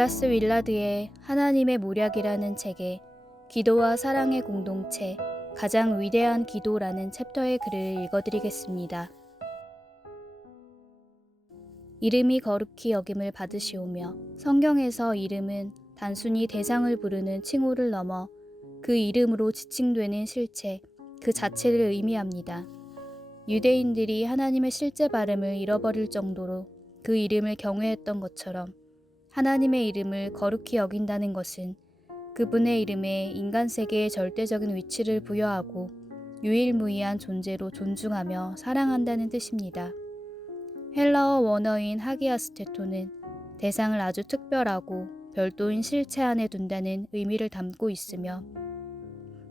달라스 윌라드의 하나님의 모략이라는 책에 기도와 사랑의 공동체, 가장 위대한 기도라는 챕터의 글을 읽어드리겠습니다. 이름이 거룩히 여김을 받으시오며, 성경에서 이름은 단순히 대상을 부르는 칭호를 넘어 그 이름으로 지칭되는 실체, 그 자체를 의미합니다. 유대인들이 하나님의 실제 발음을 잃어버릴 정도로 그 이름을 경외했던 것처럼 하나님의 이름을 거룩히 여긴다는 것은 그분의 이름에 인간 세계의 절대적인 위치를 부여하고 유일무이한 존재로 존중하며 사랑한다는 뜻입니다. 헬라어 원어인 하기아스테토는 대상을 아주 특별하고 별도인 실체 안에 둔다는 의미를 담고 있으며,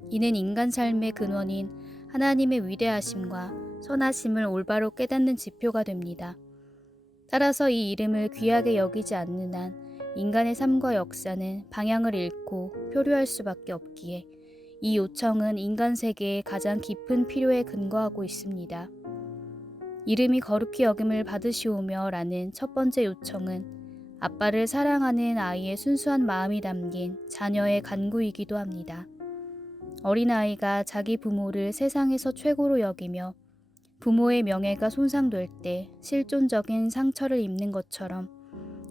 이는 인간 삶의 근원인 하나님의 위대하심과 선하심을 올바로 깨닫는 지표가 됩니다. 따라서 이 이름을 귀하게 여기지 않는 한 인간의 삶과 역사는 방향을 잃고 표류할 수밖에 없기에 이 요청은 인간 세계의 가장 깊은 필요에 근거하고 있습니다. 이름이 거룩히 여김을 받으시오며 라는 첫 번째 요청은 아빠를 사랑하는 아이의 순수한 마음이 담긴 자녀의 간구이기도 합니다. 어린아이가 자기 부모를 세상에서 최고로 여기며 부모의 명예가 손상될 때 실존적인 상처를 입는 것처럼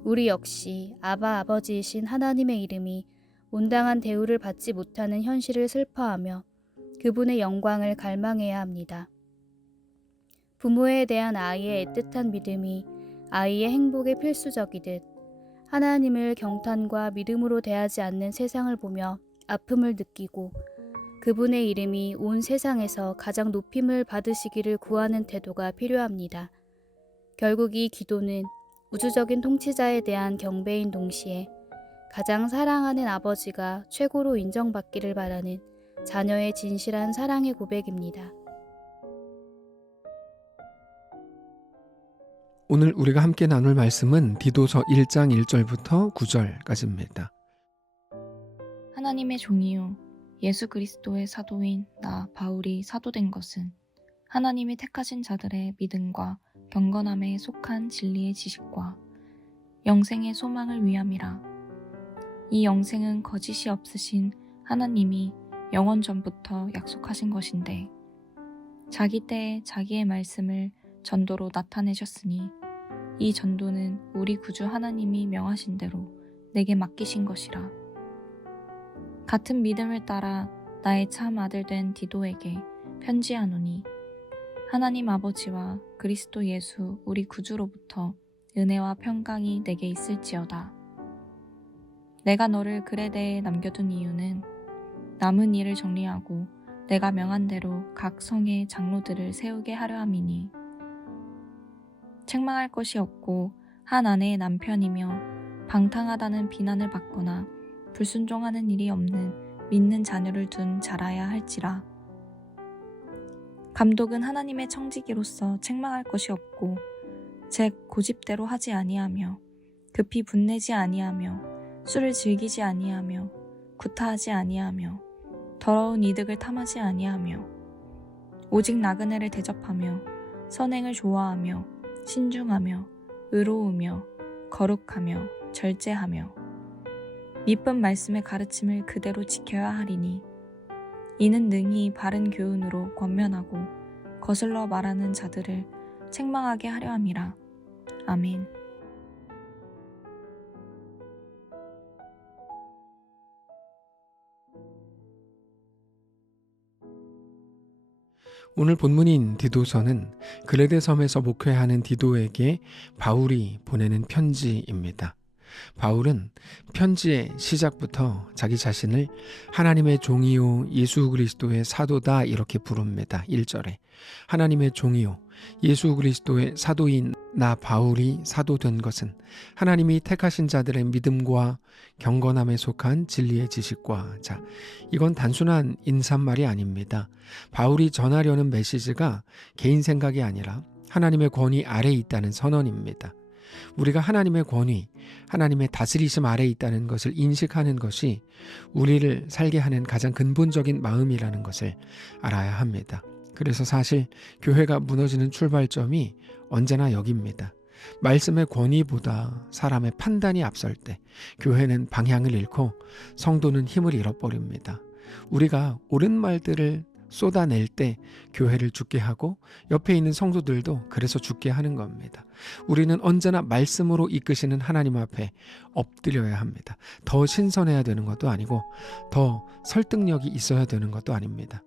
우리 역시 아버지이신 하나님의 이름이 온당한 대우를 받지 못하는 현실을 슬퍼하며 그분의 영광을 갈망해야 합니다. 부모에 대한 아이의 애틋한 믿음이 아이의 행복에 필수적이듯 하나님을 경탄과 믿음으로 대하지 않는 세상을 보며 아픔을 느끼고 그분의 이름이 온 세상에서 가장 높임을 받으시기를 구하는 태도가 필요합니다. 결국 이 기도는 우주적인 통치자에 대한 경배인 동시에 가장 사랑하는 아버지가 최고로 인정받기를 바라는 자녀의 진실한 사랑의 고백입니다. 오늘 우리가 함께 나눌 말씀은 디도서 1장 1절부터 9절까지입니다. 하나님의 종이요 예수 그리스도의 사도인 나 바울이 사도된 것은 하나님이 택하신 자들의 믿음과 경건함에 속한 진리의 지식과 영생의 소망을 위함이라. 이 영생은 거짓이 없으신 하나님이 영원 전부터 약속하신 것인데 자기 때에 자기의 말씀을 전도로 나타내셨으니 이 전도는 우리 구주 하나님이 명하신 대로 내게 맡기신 것이라. 같은 믿음을 따라 나의 참 아들 된 디도에게 편지하노니 하나님 아버지와 그리스도 예수 우리 구주로부터 은혜와 평강이 내게 있을지어다. 내가 너를 그레데에 남겨둔 이유는 남은 일을 정리하고 내가 명한 대로 각 성의 장로들을 세우게 하려 함이니 책망할 것이 없고 한 아내의 남편이며 방탕하다는 비난을 받거나 불순종하는 일이 없는 믿는 자녀를 둔 자라야 할지라. 감독은 하나님의 청지기로서 책망할 것이 없고 즉 고집대로 하지 아니하며 급히 분내지 아니하며 술을 즐기지 아니하며 구타하지 아니하며 더러운 이득을 탐하지 아니하며 오직 나그네를 대접하며 선행을 좋아하며 신중하며 의로우며 거룩하며 절제하며 미쁜 말씀의 가르침을 그대로 지켜야 하리니 이는 능히 바른 교훈으로 권면하고 거슬러 말하는 자들을 책망하게 하려 함이라. 아멘. 오늘 본문인 디도서는 그레데 섬에서 목회하는 디도에게 바울이 보내는 편지입니다. 바울은 편지의 시작부터 자기 자신을 하나님의 종이요 예수 그리스도의 사도다 이렇게 부릅니다. 1절에 하나님의 종이요 예수 그리스도의 사도인 나 바울이 사도된 것은 하나님이 택하신 자들의 믿음과 경건함에 속한 진리의 지식과 이건 단순한 인사말이 아닙니다. 바울이 전하려는 메시지가 개인 생각이 아니라 하나님의 권위 아래에 있다는 선언입니다. 우리가 하나님의 권위, 하나님의 다스리심 아래에 있다는 것을 인식하는 것이 우리를 살게 하는 가장 근본적인 마음이라는 것을 알아야 합니다. 그래서 사실 교회가 무너지는 출발점이 언제나 여기입니다. 말씀의 권위보다 사람의 판단이 앞설 때 교회는 방향을 잃고 성도는 힘을 잃어버립니다. 우리가 옳은 말들을 쏟아낼 때 교회를 죽게 하고 옆에 있는 성도들도 그래서 죽게 하는 겁니다. 우리는 언제나 말씀으로 이끄시는 하나님 앞에 엎드려야 합니다. 더 신선해야 되는 것도 아니고 더 설득력이 있어야 되는 것도 아닙니다.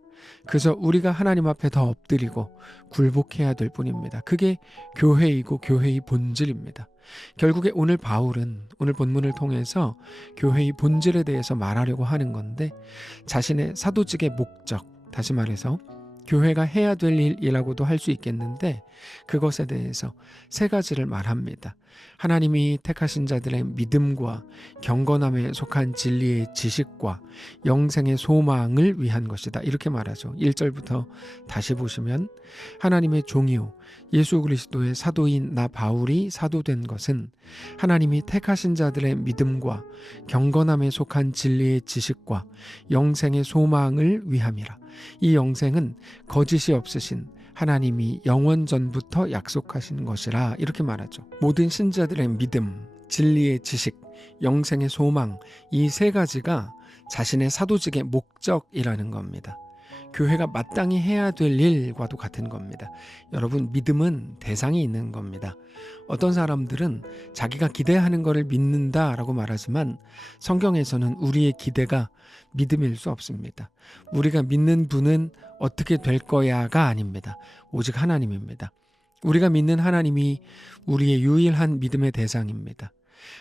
그저 우리가 하나님 앞에 더 엎드리고 굴복해야 될 뿐입니다. 그게 교회이고 교회의 본질입니다. 결국에 오늘 바울은 오늘 본문을 통해서 교회의 본질에 대해서 말하려고 하는 건데, 자신의 사도직의 목적, 다시 말해서 교회가 해야 될 일이라고도 할 수 있겠는데, 그것에 대해서 세 가지를 말합니다. 하나님이 택하신 자들의 믿음과 경건함에 속한 진리의 지식과 영생의 소망을 위한 것이다, 이렇게 말하죠. 1절부터 다시 보시면, 하나님의 종이요 예수 그리스도의 사도인 나 바울이 사도된 것은 하나님이 택하신 자들의 믿음과 경건함에 속한 진리의 지식과 영생의 소망을 위함이라. 이 영생은 거짓이 없으신 하나님이 영원 전부터 약속하신 것이라, 이렇게 말하죠. 모든 신자들의 믿음, 진리의 지식, 영생의 소망, 이 세 가지가 자신의 사도직의 목적이라는 겁니다. 교회가 마땅히 해야 될 일과도 같은 겁니다. 여러분, 믿음은 대상이 있는 겁니다. 어떤 사람들은 자기가 기대하는 것을 믿는다라고 말하지만 성경에서는 우리의 기대가 믿음일 수 없습니다. 우리가 믿는 분은 어떻게 될 거야가 아닙니다. 오직 하나님입니다. 우리가 믿는 하나님이 우리의 유일한 믿음의 대상입니다.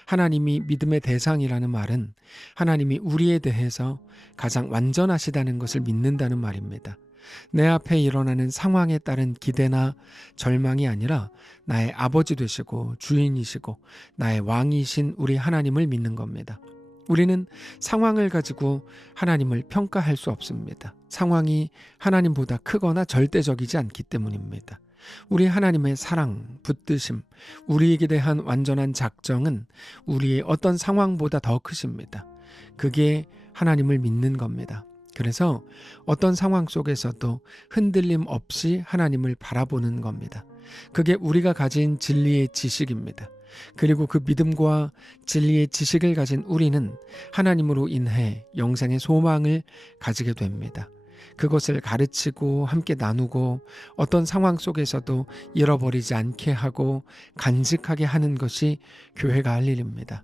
하나님이 믿음의 대상이라는 말은 하나님이 우리에 대해서 가장 완전하시다는 것을 믿는다는 말입니다. 내 앞에 일어나는 상황에 따른 기대나 절망이 아니라 나의 아버지 되시고 주인이시고 나의 왕이신 우리 하나님을 믿는 겁니다. 우리는 상황을 가지고 하나님을 평가할 수 없습니다. 상황이 하나님보다 크거나 절대적이지 않기 때문입니다. 우리 하나님의 사랑, 붙드심, 우리에게 대한 완전한 작정은 우리의 어떤 상황보다 더 크십니다. 그게 하나님을 믿는 겁니다. 그래서 어떤 상황 속에서도 흔들림 없이 하나님을 바라보는 겁니다. 그게 우리가 가진 진리의 지식입니다. 그리고 그 믿음과 진리의 지식을 가진 우리는 하나님으로 인해 영생의 소망을 가지게 됩니다. 그것을 가르치고 함께 나누고 어떤 상황 속에서도 잃어버리지 않게 하고 간직하게 하는 것이 교회가 할 일입니다.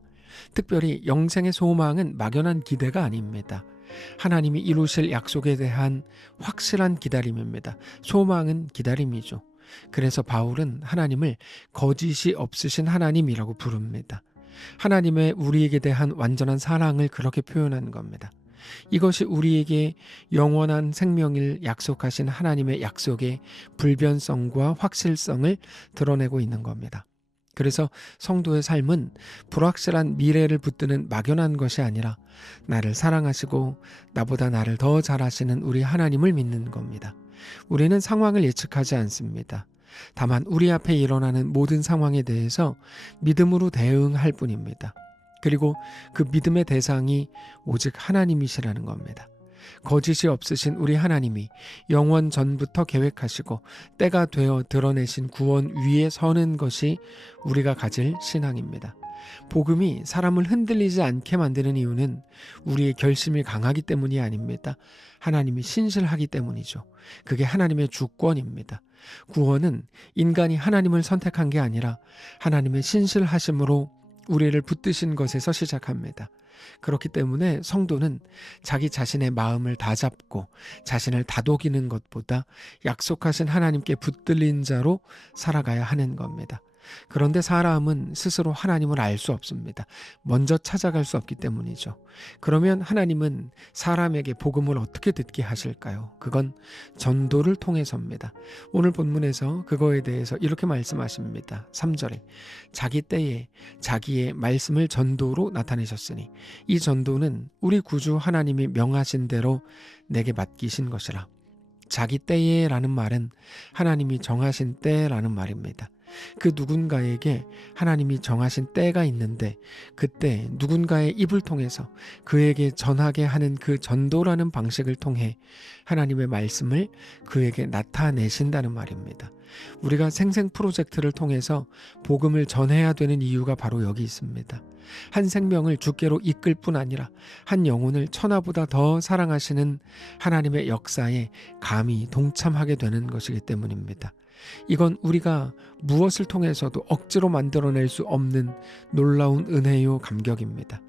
특별히 영생의 소망은 막연한 기대가 아닙니다. 하나님이 이루실 약속에 대한 확실한 기다림입니다. 소망은 기다림이죠. 그래서 바울은 하나님을 거짓이 없으신 하나님이라고 부릅니다. 하나님의 우리에게 대한 완전한 사랑을 그렇게 표현한 겁니다. 이것이 우리에게 영원한 생명을 약속하신 하나님의 약속의 불변성과 확실성을 드러내고 있는 겁니다. 그래서 성도의 삶은 불확실한 미래를 붙드는 막연한 것이 아니라 나를 사랑하시고 나보다 나를 더 잘 아시는 우리 하나님을 믿는 겁니다. 우리는 상황을 예측하지 않습니다. 다만 우리 앞에 일어나는 모든 상황에 대해서 믿음으로 대응할 뿐입니다. 그리고 그 믿음의 대상이 오직 하나님이시라는 겁니다. 거짓이 없으신 우리 하나님이 영원 전부터 계획하시고 때가 되어 드러내신 구원 위에 서는 것이 우리가 가질 신앙입니다. 복음이 사람을 흔들리지 않게 만드는 이유는 우리의 결심이 강하기 때문이 아닙니다. 하나님이 신실하기 때문이죠. 그게 하나님의 주권입니다. 구원은 인간이 하나님을 선택한 게 아니라 하나님의 신실하심으로 우리를 붙드신 것에서 시작합니다. 그렇기 때문에 성도는 자기 자신의 마음을 다잡고 자신을 다독이는 것보다 약속하신 하나님께 붙들린 자로 살아가야 하는 겁니다. 그런데 사람은 스스로 하나님을 알 수 없습니다. 먼저 찾아갈 수 없기 때문이죠. 그러면 하나님은 사람에게 복음을 어떻게 듣게 하실까요? 그건 전도를 통해서입니다. 오늘 본문에서 그거에 대해서 이렇게 말씀하십니다. 3절에 자기 때에 자기의 말씀을 전도로 나타내셨으니 이 전도는 우리 구주 하나님이 명하신 대로 내게 맡기신 것이라. 자기 때에 라는 말은 하나님이 정하신 때라는 말입니다. 그 누군가에게 하나님이 정하신 때가 있는데 그때 누군가의 입을 통해서 그에게 전하게 하는 그 전도라는 방식을 통해 하나님의 말씀을 그에게 나타내신다는 말입니다. 우리가 생생 프로젝트를 통해서 복음을 전해야 되는 이유가 바로 여기 있습니다. 한 생명을 주께로 이끌 뿐 아니라 한 영혼을 천하보다 더 사랑하시는 하나님의 역사에 감히 동참하게 되는 것이기 때문입니다. 이건 우리가 무엇을 통해서도 억지로 만들어낼 수 없는 놀라운 은혜요 감격입니다.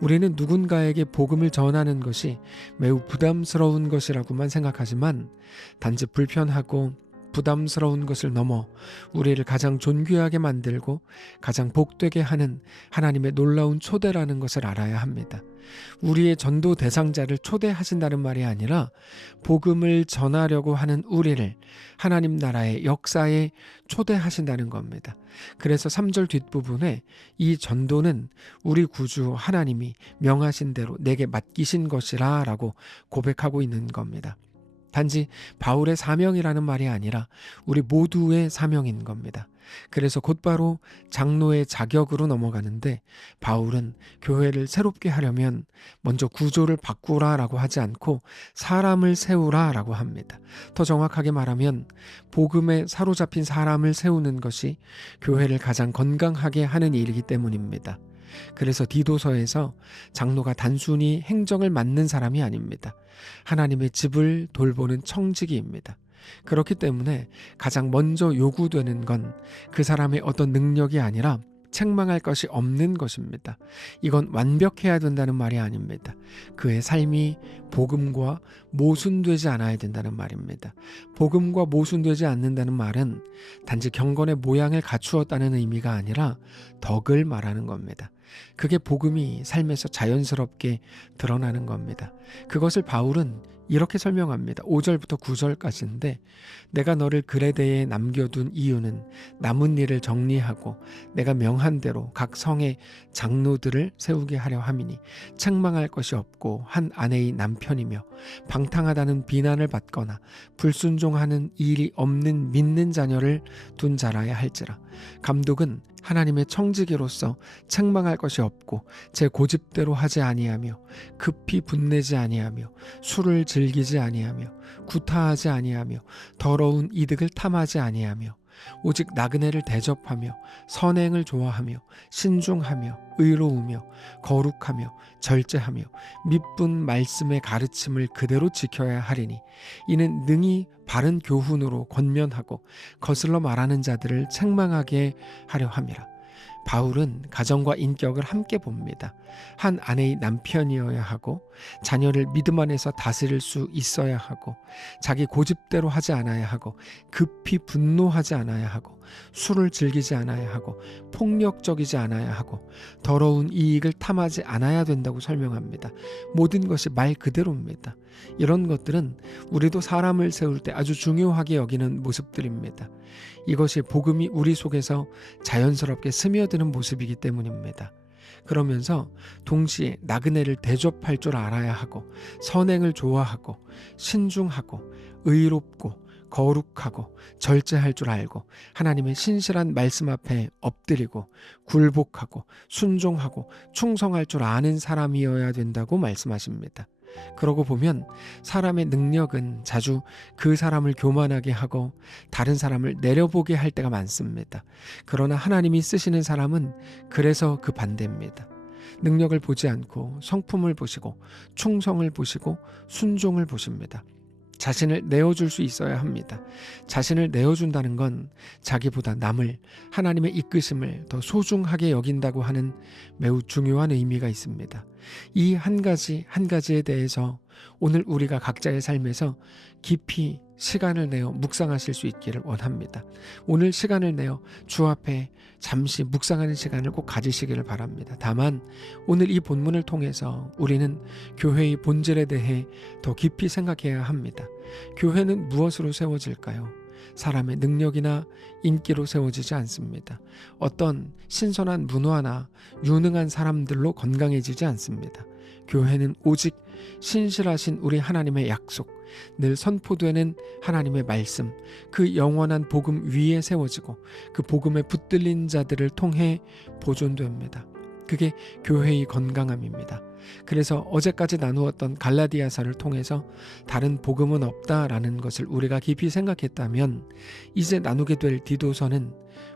우리는 누군가에게 복음을 전하는 것이 매우 부담스러운 것이라고만 생각하지만 단지 불편하고 부담스러운 것을 넘어 우리를 가장 존귀하게 만들고 가장 복되게 하는 하나님의 놀라운 초대라는 것을 알아야 합니다. 우리의 전도 대상자를 초대하신다는 말이 아니라 복음을 전하려고 하는 우리를 하나님 나라의 역사에 초대하신다는 겁니다. 그래서 3절 뒷부분에 이 전도는 우리 구주 하나님이 명하신 대로 내게 맡기신 것이라 라고 고백하고 있는 겁니다. 단지 바울의 사명이라는 말이 아니라 우리 모두의 사명인 겁니다. 그래서 곧바로 장로의 자격으로 넘어가는데 바울은 교회를 새롭게 하려면 먼저 구조를 바꾸라라고 하지 않고 사람을 세우라라고 합니다. 더 정확하게 말하면 복음에 사로잡힌 사람을 세우는 것이 교회를 가장 건강하게 하는 일이기 때문입니다. 그래서 디도서에서 장로가 단순히 행정을 맡는 사람이 아닙니다. 하나님의 집을 돌보는 청지기입니다. 그렇기 때문에 가장 먼저 요구되는 건 그 사람의 어떤 능력이 아니라 책망할 것이 없는 것입니다. 이건 완벽해야 된다는 말이 아닙니다. 그의 삶이 복음과 모순되지 않아야 된다는 말입니다. 복음과 모순되지 않는다는 말은 단지 경건의 모양을 갖추었다는 의미가 아니라 덕을 말하는 겁니다. 그게 복음이 삶에서 자연스럽게 드러나는 겁니다. 그것을 바울은 이렇게 설명합니다. 5절부터 9절까지인데 내가 너를 그레데에 남겨둔 이유는 남은 일을 정리하고 내가 명한 대로 각 성의 장로들을 세우게 하려 함이니 책망할 것이 없고 한 아내의 남편이며 방탕하다는 비난을 받거나 불순종하는 일이 없는 믿는 자녀를 둔 자라야 할지라. 감독은 하나님의 청지기로서 책망할 것이 없고 제 고집대로 하지 아니하며 급히 분내지 아니하며 술을 즐기지 아니하며 구타하지 아니하며 더러운 이득을 탐하지 아니하며 오직 나그네를 대접하며 선행을 좋아하며 신중하며 의로우며 거룩하며 절제하며 미쁜 말씀의 가르침을 그대로 지켜야 하리니 이는 능히 바른 교훈으로 권면하고 거슬러 말하는 자들을 책망하게 하려 함이라. 바울은 가정과 인격을 함께 봅니다. 한 아내의 남편이어야 하고 자녀를 믿음 안에서 다스릴 수 있어야 하고 자기 고집대로 하지 않아야 하고 급히 분노하지 않아야 하고 술을 즐기지 않아야 하고 폭력적이지 않아야 하고 더러운 이익을 탐하지 않아야 된다고 설명합니다. 모든 것이 말 그대로입니다. 이런 것들은 우리도 사람을 세울 때 아주 중요하게 여기는 모습들입니다. 이것이 복음이 우리 속에서 자연스럽게 스며드는 모습이기 때문입니다. 그러면서 동시에 나그네를 대접할 줄 알아야 하고 선행을 좋아하고 신중하고 의롭고 거룩하고 절제할 줄 알고 하나님의 신실한 말씀 앞에 엎드리고 굴복하고 순종하고 충성할 줄 아는 사람이어야 된다고 말씀하십니다. 그러고 보면 사람의 능력은 자주 그 사람을 교만하게 하고 다른 사람을 내려보게 할 때가 많습니다. 그러나 하나님이 쓰시는 사람은 그래서 그 반대입니다. 능력을 보지 않고 성품을 보시고 충성을 보시고 순종을 보십니다. 자신을 내어줄 수 있어야 합니다. 자신을 내어준다는 건 자기보다 남을 하나님의 이끄심을 더 소중하게 여긴다고 하는 매우 중요한 의미가 있습니다. 이 한 가지 한 가지에 대해서 오늘 우리가 각자의 삶에서 깊이 시간을 내어 묵상하실 수 있기를 원합니다. 오늘 시간을 내어 주 앞에 잠시 묵상하는 시간을 꼭 가지시기를 바랍니다. 다만 오늘 이 본문을 통해서 우리는 교회의 본질에 대해 더 깊이 생각해야 합니다. 교회는 무엇으로 세워질까요? 사람의 능력이나 인기로 세워지지 않습니다. 어떤 신선한 문화나 유능한 사람들로 건강해지지 않습니다. 교회는 오직 신실하신 우리 하나님의 약속, 늘 선포되는 하나님의 말씀, 그 영원한 복음 위에 세워지고 그 복음에 붙들린 자들을 통해 보존됩니다. 그게 교회의 건강함입니다. 그래서 어제까지 나누었던 갈라디아서를 통해서 다른 복음은 없다라는 것을 우리가 깊이 생각했다면, 이제 나누게 될 디도서는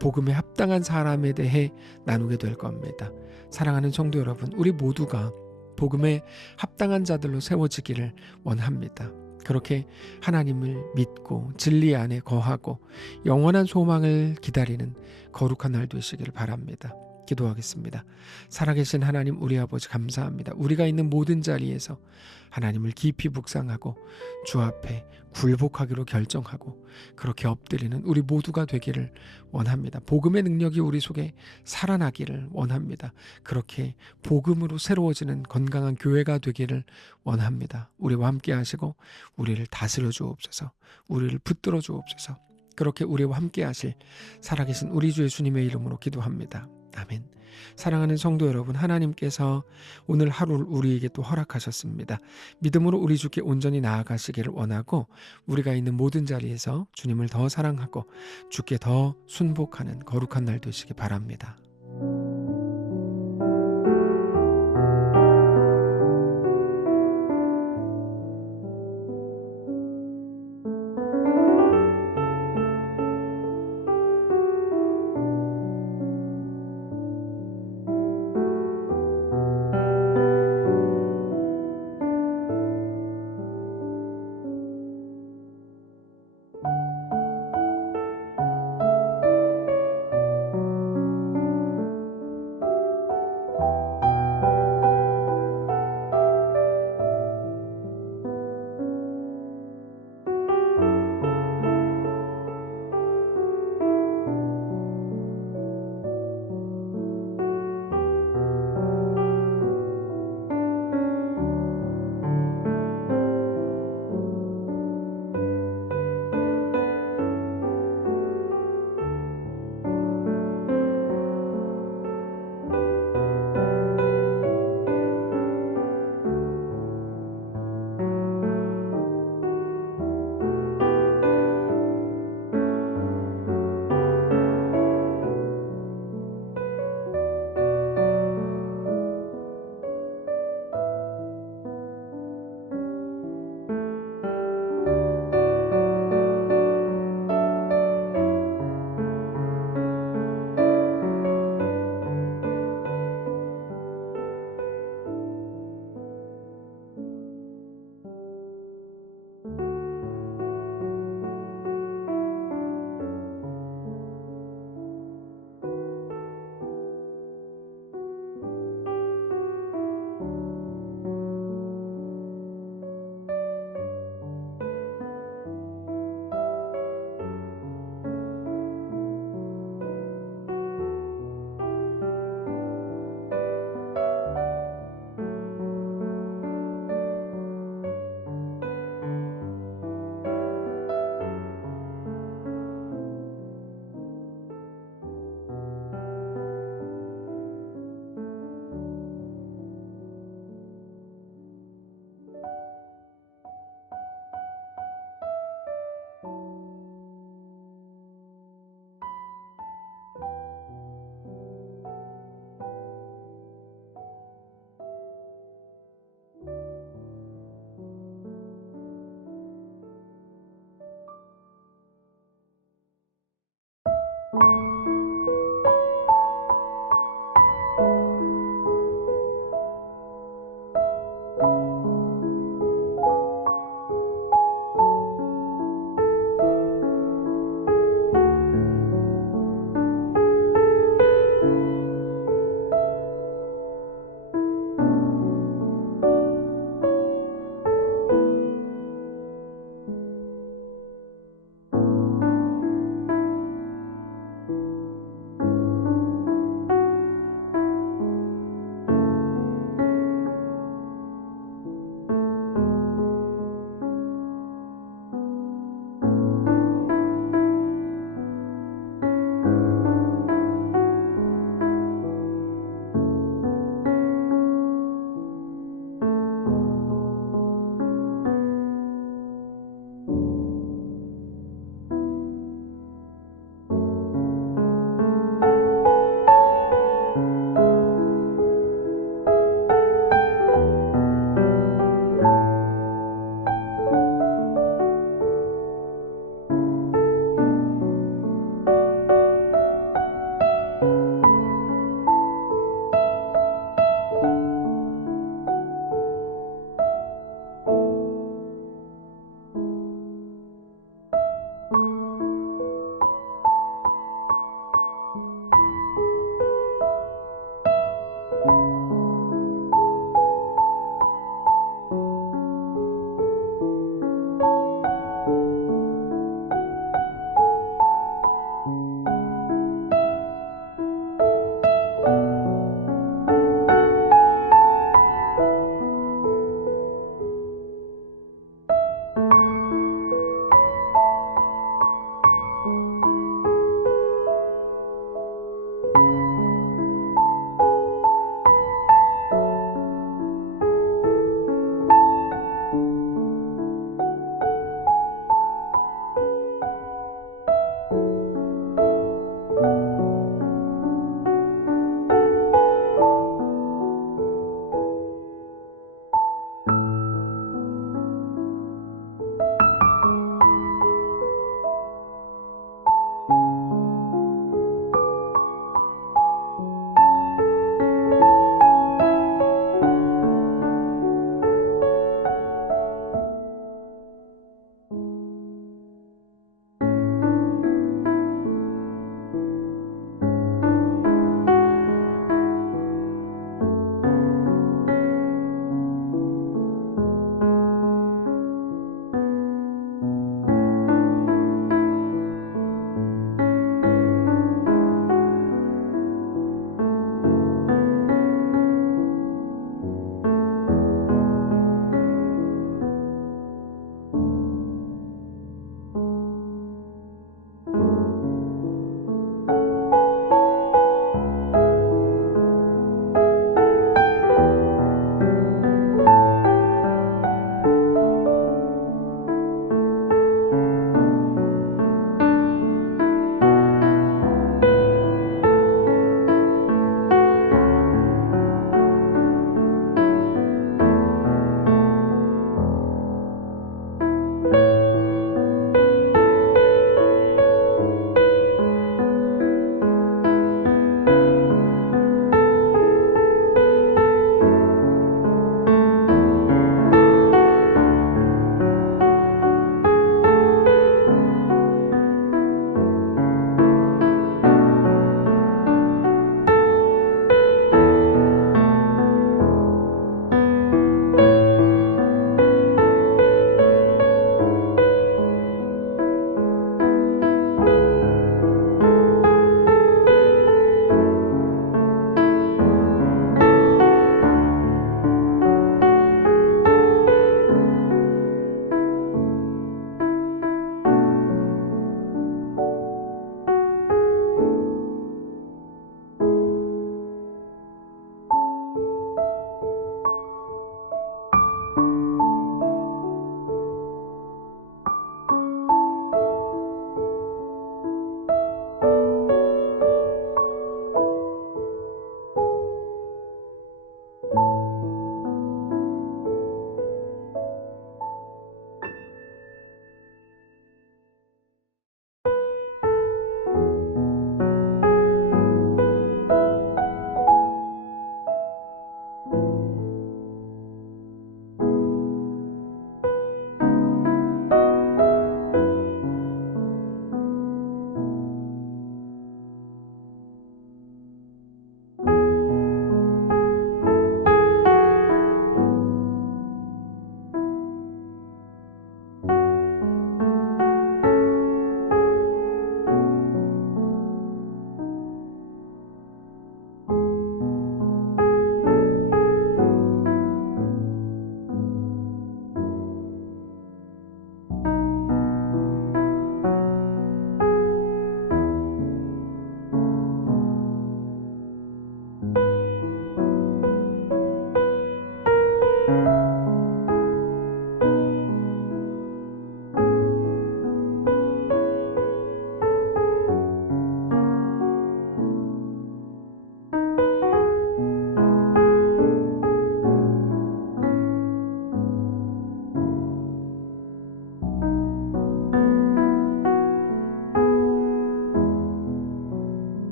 복음에 합당한 사람에 대해 나누게 될 겁니다. 사랑하는 성도 여러분, 우리 모두가 복음에 합당한 자들로 세워지기를 원합니다. 그렇게 하나님을 믿고 진리 안에 거하고 영원한 소망을 기다리는 거룩한 날 되시기를 바랍니다. 기도하겠습니다. 살아계신 하나님, 우리 아버지 감사합니다. 우리가 있는 모든 자리에서 하나님을 깊이 묵상하고 주 앞에 굴복하기로 결정하고 그렇게 엎드리는 우리 모두가 되기를 원합니다. 복음의 능력이 우리 속에 살아나기를 원합니다. 그렇게 복음으로 새로워지는 건강한 교회가 되기를 원합니다. 우리와 함께 하시고 우리를 다스려 주옵소서. 우리를 붙들어 주옵소서. 그렇게 우리와 함께 하실 살아계신 우리 주 예수님의 이름으로 기도합니다. 아멘. 사랑하는 성도 여러분, 하나님께서 오늘 하루를 우리에게 또 허락하셨습니다. 믿음으로 우리 주께 온전히 나아가시기를 원하고, 우리가 있는 모든 자리에서 주님을 더 사랑하고 주께 더 순복하는 거룩한 날 되시기 바랍니다.